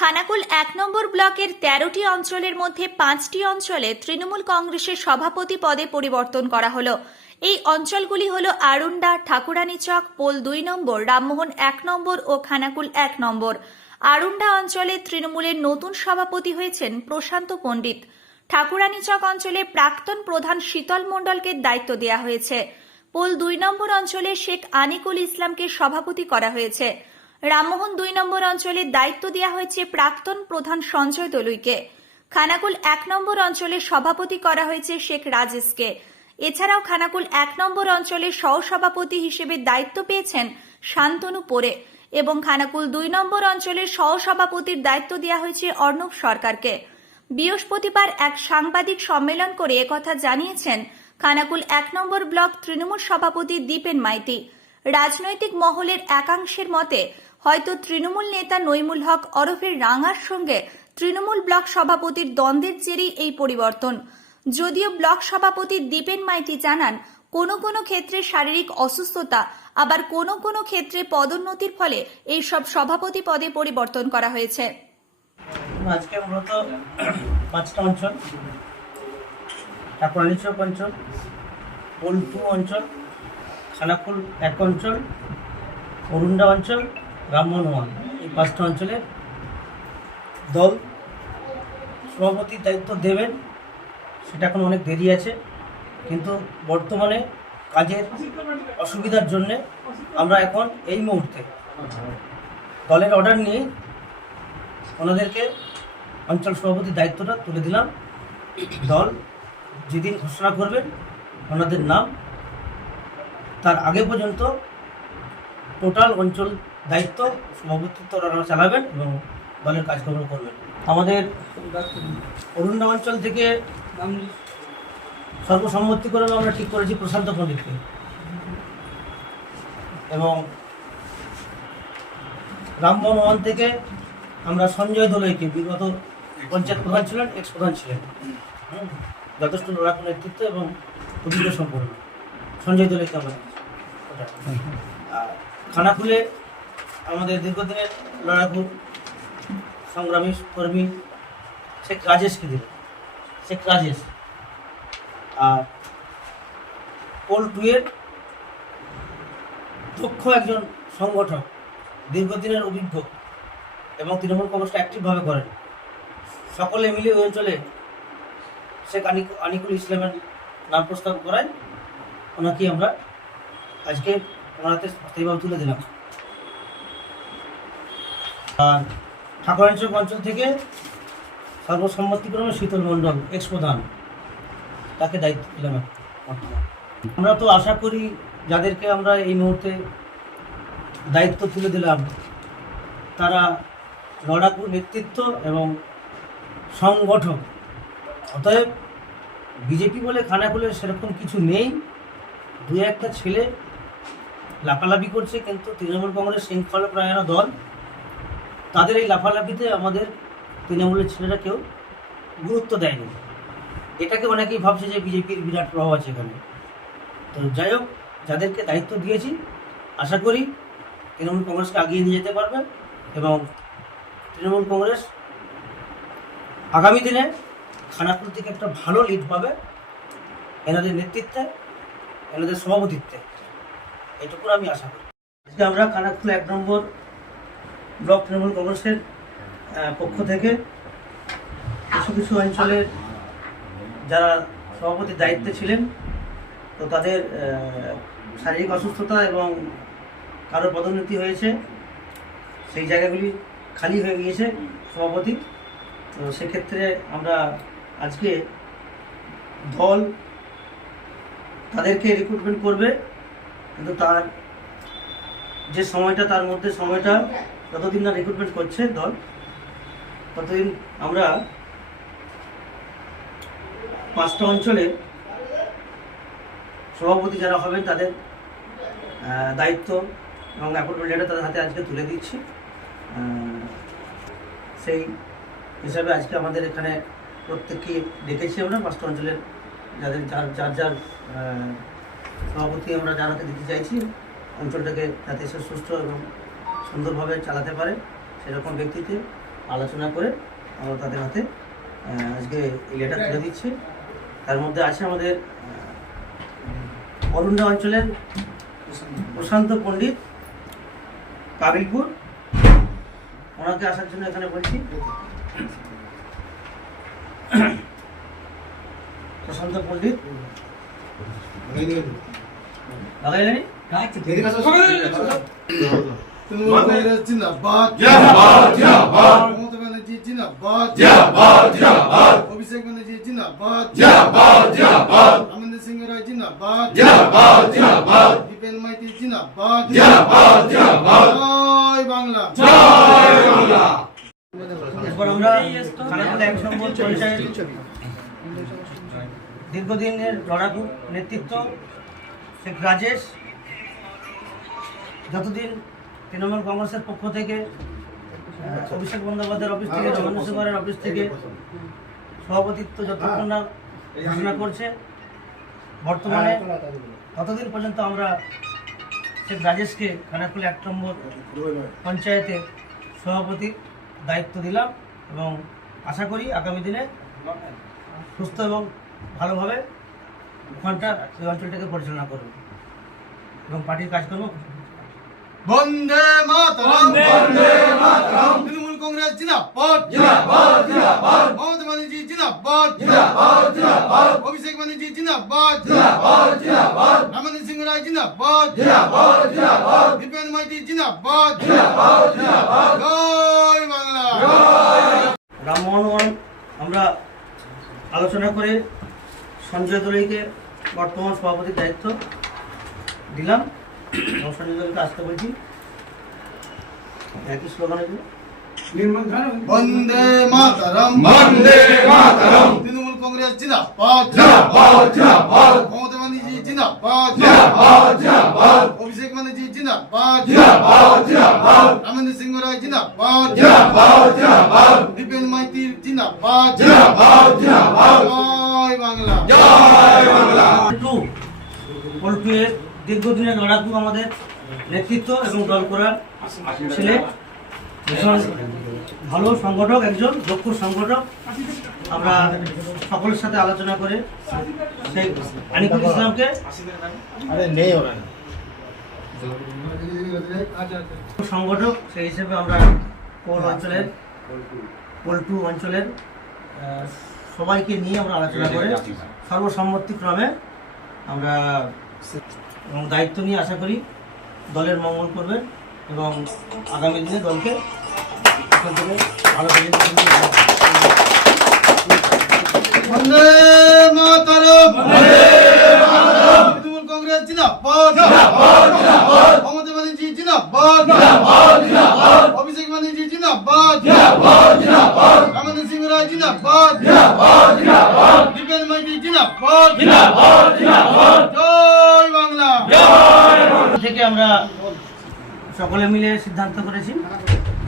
খানাকুল এক নম্বর ব্লকের তেরোটি অঞ্চলের মধ্যে পাঁচটি অঞ্চলে তৃণমূল কংগ্রেসের সভাপতি পদে পরিবর্তন করা হলো। এই অঞ্চলগুলি হলো আরুন্ডা ঠাকুরানীচক পোল দুই নম্বর, রামমোহন এক নম্বর ও খানাকুল এক নম্বর। আরুন্ডা অঞ্চলে তৃণমূলের নতুন সভাপতি হয়েছেন প্রশান্ত পণ্ডিত। ঠাকুরানীচক অঞ্চলে প্রাক্তন প্রধান শীতল মণ্ডলকে দায়িত্ব দেওয়া হয়েছে। পোল দুই নম্বর অঞ্চলে শেখ আনিকুল ইসলামকে সভাপতি করা হয়েছে। রামমোহন দুই নম্বর অঞ্চলের দায়িত্ব দেওয়া হয়েছে প্রাক্তন প্রধান সঞ্জয় দলুইকে। খানাকুল এক নম্বর অঞ্চলে সভাপতি করা হয়েছে শেখ রাজেশকে। এছাড়াও খানাকুল এক নম্বর অঞ্চলের সহসভাপতি হিসেবে দায়িত্ব পেয়েছেন শান্তনু পোরে এবং খানাকুল দুই নম্বর অঞ্চলের সহসভাপতির দায়িত্ব দেওয়া হয়েছে অর্ণব সরকারকে। বৃহস্পতিবার এক সাংবাদিক সম্মেলন করে একথা জানিয়েছেন খানাকুল এক নম্বর ব্লক তৃণমূল সভাপতি দীপেন মাইতি। রাজনৈতিক মহলের একাংশের মতে হয়তো তৃণমূল নেতা নইমুল হক ওরফের রাঙার সঙ্গে তৃণমূল ব্লক সভাপতির দ্বন্দ্বের জেরেই এই পরিবর্তন। যদিও ব্লক সভাপতি দীপেন মাইতি জানান, কোনো কোনো ক্ষেত্রে শারীরিক অসুস্থতা, আবার কোনো কোনো ক্ষেত্রে পদোন্নতির ফলে এই সব সভাপতি পদে পরিবর্তন করা হয়েছে। আজকে মূলত পাঁচটা অঞ্চল অঞ্চল অঞ্চল খানাকুল এক অঞ্চল অঞ্চল রামমোহন এই পাঁচটা অঞ্চলের দল সভাপতির দায়িত্ব দেবেন, সেটা এখন অনেক দেরি আছে। কিন্তু বর্তমানে কাজের অসুবিধার জন্যে আমরা এখন এই মুহূর্তে দলের অর্ডার নিয়ে ওনাদেরকে অঞ্চল সভাপতির দায়িত্বটা তুলে দিলাম। দল যেদিন ঘোষণা করবেন ওনাদের নাম, তার আগে পর্যন্ত টোটাল অঞ্চল দায়িত্ব সভাপতিত্ব ওনারা চালাবেন এবং দলের কাজকর্ম করবেন। আমাদের অরুণা অঞ্চল থেকে সর্বসম্মতি করে আমরা ঠিক করেছি প্রশান্ত পণ্ডিতকে। এবং রামমোহন থেকে আমরা সঞ্জয় দোলইকে বিগত পঞ্চায়েত প্রধান ছিলেন এক্স প্রধান ছিলেন যথেষ্ট লড়াকু নেতৃত্ব এবং অভিজ্ঞ সম্পন্ন। সঞ্জয় দোলইকে আমরা খানাকুলে আমাদের দীর্ঘদিনের লড়াকু সংগ্রামী কর্মী শেখ রাজেশকে দিল। শেখ রাজেশ। আর পোল টুয়ের দক্ষ একজন সংগঠক, দীর্ঘদিনের অভিজ্ঞ এবং তৃণমূল কংগ্রেসটা অ্যাক্টিভভাবে করেন। সকলে মিলে ওই অঞ্চলে শেখ আনিক আনিকুল ইসলামের নাম প্রস্তাব করায় ওনাকে আমরা আজকে ওনার হাতে স্থায়ীভাবে তুলে দিলাম। আর ঠাকুরাঞ্চল অঞ্চল থেকে সর্বসম্মতিক্রমে শীতল মণ্ডল এক্স প্রধান, তাকে দায়িত্ব দিলাম আমরা তো আশা করি যাদেরকে আমরা এই মুহূর্তে দায়িত্ব তুলে দিলাম, তারা লড়াকু নেতৃত্ব এবং সংগঠক। অতএব বিজেপি বলে খানাকুলে সেরকম কিছু নেই। দু একটা ছেলে লাফালাফি করছে, কিন্তু তৃণমূল কংগ্রেস শৃঙ্খলাপ্রায়ণ দল, তাদের এই লাফালাফিতে আমাদের তৃণমূলের ছেলেরা কেউ গুরুত্ব দেয়নি। এটাকে অনেকেই ভাবছে যে বিজেপির বিরাট প্রভাব আছে এখানে। তো যাই হোক, যাদেরকে দায়িত্ব দিয়েছি, আশা করি তৃণমূল কংগ্রেসকে আগিয়ে নিয়ে যেতে পারবে এবং তৃণমূল কংগ্রেস আগামী দিনে খানাকুল থেকে একটা ভালো লিড পাবে এনাদের নেতৃত্বে, এনাদের সভাপতিত্বে। এটুকু আমি আশা করি। আজকে আমরা খানাকুল এক নম্বর ব্লক তৃণমূল কংগ্রেসের পক্ষ থেকে কিছু কিছু অঞ্চলের যারা সভাপতির দায়িত্বে ছিলেন, তো তাদের শারীরিক অসুস্থতা এবং কারও পদোন্নতি হয়েছে, সেই জায়গাগুলি খালি হয়ে গিয়েছে সভাপতি। তো সেক্ষেত্রে আমরা আজকে দল তাদেরকে রিক্রুটমেন্ট করবে। কিন্তু তার যে সময়টা, তার মধ্যে সময়টা যতদিন না রিক্রুটমেন্ট করছে দল, ততদিন আমরা পাঁচটা অঞ্চলে সভাপতি যারা হবেন, তাদের দায়িত্ব এবং অ্যাপয়েন্টমেন্ট লেটার তাদের হাতে আজকে তুলে দিচ্ছি। সেই হিসাবে আজকে আমাদের এখানে প্রত্যেককে ডেকেছি আমরা পাঁচটা অঞ্চলের যাদের, যার যার যার সভাপতি আমরা জানাতে দিতে চাইছি, অঞ্চলটাকে যাতে সে সুস্থ এবং সুন্দরভাবে চালাতে পারে সেরকম ব্যক্তিকে আলোচনা করে আমরা তাদের হাতে আজকে এই লেটার তুলে দিচ্ছি। তার মধ্যে আছে আমাদের অরুণা অঞ্চলের প্রশান্ত পণ্ডিত কাবিলপুর। ওনাকে আসার জন্য এখানে বলছি। প্রশান্ত পণ্ডিত অভিষেক ব্যানার্জি জিন্দাবাদ। অমরিন্দর সিং রায় জিন্দাবাদ। দীপেন মাইতি জিন্দাবাদ। জয় বাংলা জয় বাংলা। এরপর আমরা খানাকুলা এক নম্বর পঞ্চায়েত দীর্ঘদিনের লড়াকু নেতৃত্ব, শেখ রাজেশ, যতদিন তৃণমূল কংগ্রেসের পক্ষ থেকে অভিষেক বন্দ্যোপাধ্যায়ের অফিস থেকে সুগারের অফিস থেকে সভাপতিত্ব যতক্ষণ না ঘোষণা করছে। বর্তমানে ততদিন পর্যন্ত আমরা শেখ রাজেশকে খানাকুলা এক নম্বর পঞ্চায়েতে সভাপতি দায়িত্ব দিলাম এবং আশা করি আগামী দিনে সুস্থ এবং ভালোভাবে ওখানটা ওই অঞ্চলটাকে পরিচালনা করবে এবং পার্টির কাজকর্ম বন্দে মাতরম বন্দে মাতরম তৃণমূল কংগ্রেস জিন্দাবাদ জিন্দাবাদ, জিন্দাবাদ। মমতা ব্যানার্জি জিন্দাবাদ জিন্দাবাদ, জিন্দাবাদ। অভিষেক ব্যানার্জি জিন্দাবাদ জিন্দাবাদ, জিন্দাবাদ। অমরিন্দর সিং রায় জিন্দাবাদ জিন্দাবাদ, জিন্দাবাদ। দীপেন মাইতি জিন্দাবাদ জিন্দাবাদ, জিন্দাবাদ। জয় বাংলা রামমোহন আমরা আলোচনা করে সঞ্জয় দলইকে বর্তমান সভাপতির দায়িত্ব দিলাম এবং সঞ্জয় দলকে আসতে বলছি একই স্লোগান এগুলো বন্দে মাতরম বন্দে মাতরম। তৃণমূল কংগ্রেস জিন্দাবাদ জিন্দাবাদ, জিন্দাবাদ। মমতা ব্যানার্জি জিন্দাবাদ জিন্দাবাদ, জিন্দাবাদ। অভিষেক ব্যানার্জি জিন্দাবাদ জিন্দাবাদ, জিন্দাবাদ। রামেন্দ্র সিং রায় জিন্দাবাদ জিন্দাবাদ, জিন্দাবাদ। দীপেন মাইতি জিন্দাবাদ জিন্দাবাদ, জিন্দাবাদ। জয় বাংলা জয় বাংলা। পল্টু পল্টুয়ের দীর্ঘদিনের লড়াকু আমাদের নেতৃত্ব এবং দল করার ছেলে। ভীষণ ভালো সংগঠক একজন দক্ষ সংগঠক। আমরা সকলের সাথে আলোচনা করে সেই আনিকুল ইসলামকে সংগঠক সেই হিসেবে আমরা পোল অঞ্চলের পল্টু অঞ্চলের সবাইকে নিয়ে আমরা আলোচনা করে সর্বসম্মতিক্রমে আমরা এবং দায়িত্ব নিয়ে আশা করি দলের মঙ্গল করবেন এবং আগামী দিনে দলকে এখান থেকে ভালো পজিশনে নিয়ে যাওয়া। বন্দে মাতরম তৃণমূল কংগ্রেস জিন্দাবাদ মমতা ব্যানার্জি জিন্দাবাদ অভিষেক ব্যানার্জি জিন্দাবাদ রামেন্দ্র সিং রায় জিন্দাবাদ দীপেন মাইতি জিন্দাবাদ জয় বাংলা থেকে আমরা সকলে মিলে সিদ্ধান্ত করেছি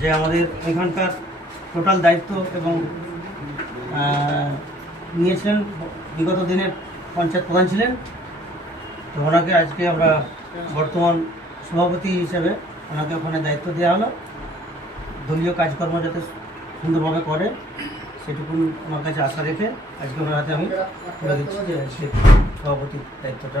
যে আমাদের এখানকার টোটাল দায়িত্ব এবং নিয়েছিলেন বিগত দিনের পঞ্চায়েত প্রধান ছিলেন। তো ওনাকে আজকে আমরা বর্তমান সভাপতি হিসেবে ওনাকে ওখানে দায়িত্ব দেওয়া হলো। দলীয় কাজকর্ম যাতে সুন্দরভাবে করে সেটুকু আমার কাছে আশা রেখে আজকে ওনার হাতে আমি তুলে দিচ্ছি যে সভাপতির দায়িত্বটা।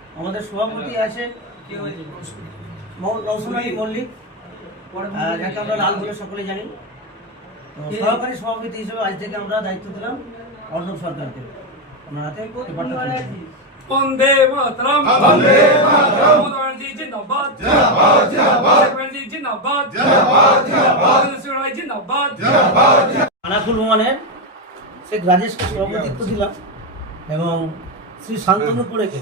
আমাদের সভাপতি আছে রওশন আলী মল্লিক। যাকে আমরা লাল বলে সকলে জানি। তো সহকারী সভাপতি হিসেবে আজ থেকে আমরা দায়িত্ব দিলাম অর্ণব সরকারকে। ওনার হাতে। বন্দে মাতরম। বন্দে মাতরম। মোদী জিন্দাবাদ। জিন্দাবাদ জিন্দাবাদ। মোদী জিন্দাবাদ। জিন্দাবাদ জিন্দাবাদ। সুরাই জিন্দাবাদ। খানাকুল ওয়ানের শেখ রাজেশকে সভাপতিত্ব দিলাম এবং শ্রী শান্তনু পুরেকে